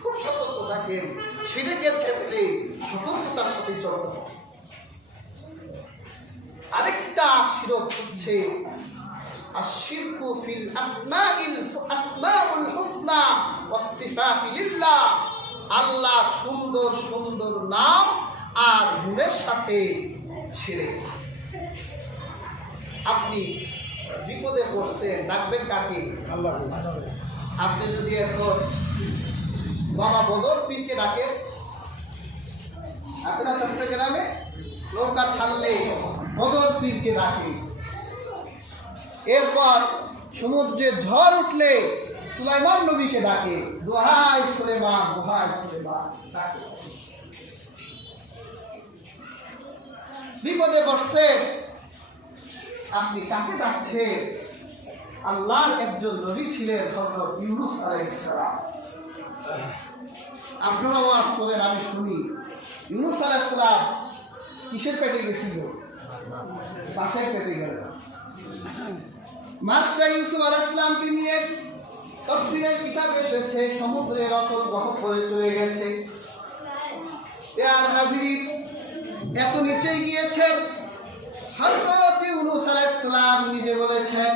খুব সতর্ক থাকেন সিরেকের ক্ষেত্রে সতর্কতার সাথে চলতে হবে আরেকটা শিরক হচ্ছে الشرك في الأسماء الأسماء الحسنى والصفات لله আল্লাহ সুন্দর সুন্দর নাম আর গুণের সাথে শিরে আপনি বিপদে পড়ছেন ডাকবেন কাকে আপনি যদি এখন বাবা বদর পীরকে ডাকেন আছে না চট্টগ্রামে নৌকা ছাড়লে বদর পীরকে ডাকে। এরপর সমুদ্রে ঝড় উঠলে সুলাইমান নবীকে ডাকে। দোহাই সুলেমান দোহাই সুলেমান ডাকে। বিপদে পড়ছে। আপনি কাকে ডাকছেন? আল্লাহর একজন নবী ছিলেন হযরত ইউনুস আলাইহিস আপনারা ওয়াজ করেন আমি শুনি। ইউনুস আলাইহিস কিসের পেটে গেছিল? মাছের পেটে গেল। মাছটা ইউসুফ আলাইসলামকে নিয়ে তফসিলের কিতাব এসেছে সমুদ্রের অতল গহ করে চলে গেছে। আর হাজিরি এত নিচেই গিয়েছেন। হযরত ইউনুস আলাইহিসসালাম নিজে বলেছেন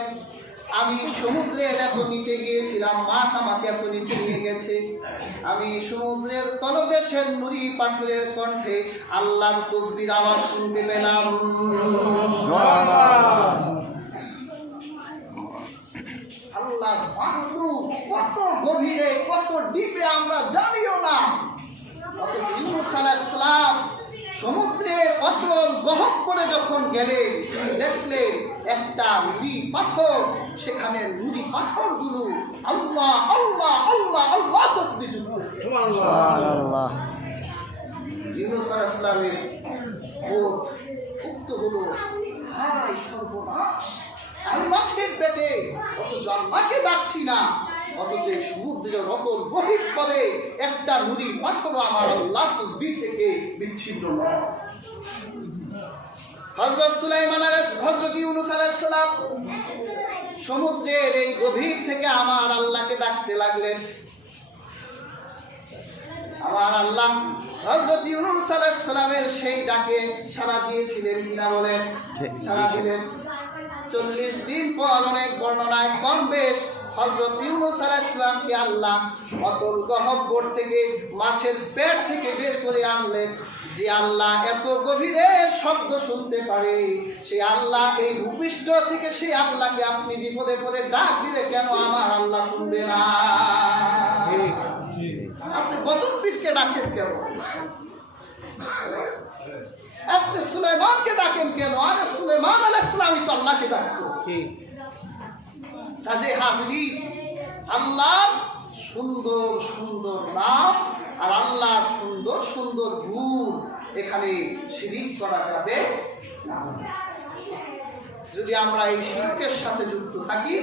আমি সমুদ্রে এত নিচে গিয়েছিলাম, মাছ আমাকে এত নিচে নিয়ে গেছে। আমি সমুদ্রের তলদেশের নুড়ি পাথরের কণ্ঠে আল্লাহর তসবির আওয়াজ শুনতে পেলাম। আল্লাহ কত গভীরে, কত ডিপে আমরা জানিও না। সমুদ্রের অটল গহব্বরে যখন গেলে দেখলে একটা নুড়ি পাথর সেখানে নুড়ি পাথরগুলো আল্লাহ আল্লাহ আল্লাহ আল্লাহ তসবি বোধ উক্ত হলো হায় সর্বনাশ আমি মাছের পেটে অথচ আল্লাহকে ডাকছি না অথচ গভীর পরে একটা নুড়ি পাথর আমার আল্লাহ থেকে বিচ্ছিন্ন নয়। হজরত সুলাইমান হজরত ইউনুস আলাইহিস সালাম সমুদ্রের এই গভীর থেকে আমার আল্লাহকে ডাকতে লাগলেন। আমার আল্লাহ হযরত ইউনুস আলাইহিস সালামের সেই ডাকে সাড়া দিয়েছিলেন কিনা বলেন সাড়া দিলেন। চল্লিশ দিন পর অনেক বর্ণনায় কম বেশ হজরত ইউনুস আলাইহিস সালামকে আল্লাহ অতল গহব্বর থেকে, মাছের পেট থেকে বের করে আনলেন। যে আল্লাহ এত গভীরে শব্দ শুনতে পারে সে আল্লাহ এই ভূপৃষ্ঠ থেকে সেই আল্লাহকে আপনি বিপদে পড়ে ডাক দিলে কেন আমার আল্লাহ শুনবে না? আপনি বদর পীরকে ডাকেন কেন? আপনি সুলেমানকে ডাকেন কেন? আরে সুলেমান আলাইহিস সালামই তো আল্লাহকে ডাকতো। কাজে হাজরি আল্লাহ সুন্দর সুন্দর নাম আর আল্লাহ সুন্দর সুন্দর গুণ এখানে শিরিক করা যাবে যদি আমরা এই শিল্পের সাথে যুক্ত থাকি,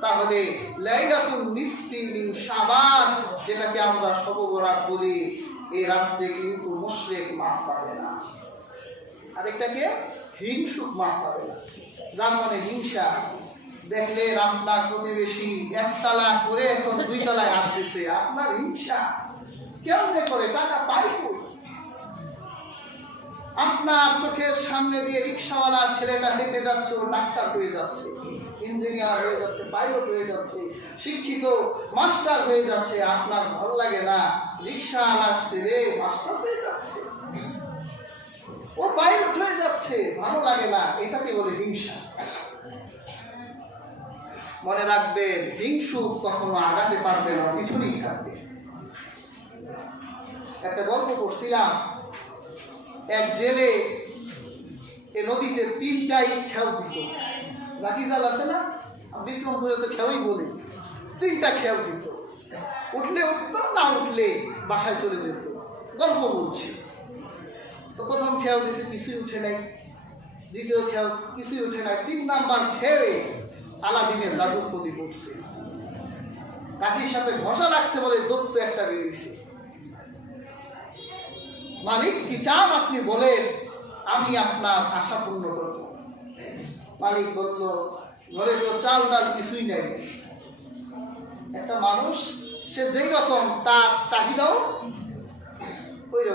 তাহলে লাইলাতুল নিসফি শাবান, যেটাকে আমরা সববরাত বলি, এই রাত্রে কিন্তু মুশরিক মাফ পাবে না। আরেকটাকে হিংসুক মাফ পাবে না। যার মানে হিংসা। দেখলে আপনার প্রতিবেশী একতলা করে এখন দুই তলায় আসতেছে। আপনার হিংসা। কেমনে করে, টাকা পাই আপনার চোখের সামনে দিয়ে রিক্সাওয়ালা ছেলেটা হেঁটে যাচ্ছে, ও ডাক্তার হয়ে যাচ্ছে, ইঞ্জিনিয়ার হয়ে যাচ্ছে পাইলট হয়ে যাচ্ছে, শিক্ষিত মাস্টার হয়ে যাচ্ছে, আপনার ভালো লাগে না, রিক্সাওয়ালা ছেলে মাস্টার হয়ে যাচ্ছে। ও পাইলট হয়ে যাচ্ছে, ভালো লাগে না, এটাকে বলে হিংসা। মনে রাখবেন হিংসু কখনো আগাতে পারবে না, পিছনেই থাকবে। একটা গল্প করছিলাম এক জেলে এ নদীতে তিনটাই খেয়াও দিত। জাকি জাল আছে না? বিক্রমপুরে তো খেয়াই বলে। তিনটা খেয়াও দিত। উঠলে উঠতো, না উঠলে বাসায় চলে যেত। গল্প বলছি। তো প্রথম খেয়াল দিছে, কিছুই উঠে নাই। দ্বিতীয় খেয়াল কিছুই উঠে নাই। তিন নাম্বার খেয়ে আলাদিনের জাদুর প্রতি পড়ছে কাঠির সাথে ঘষা লাগছে বলে দত্ত একটা বেরিয়েছে। মালিক, কি চান আপনি বলেন, আমি আপনার আশা পূর্ণ করব। মালিক বলল ঘরে তো চাল ডাল কিছুই নেই। একটা মানুষ, সে যেই রকম তার চাহিদাও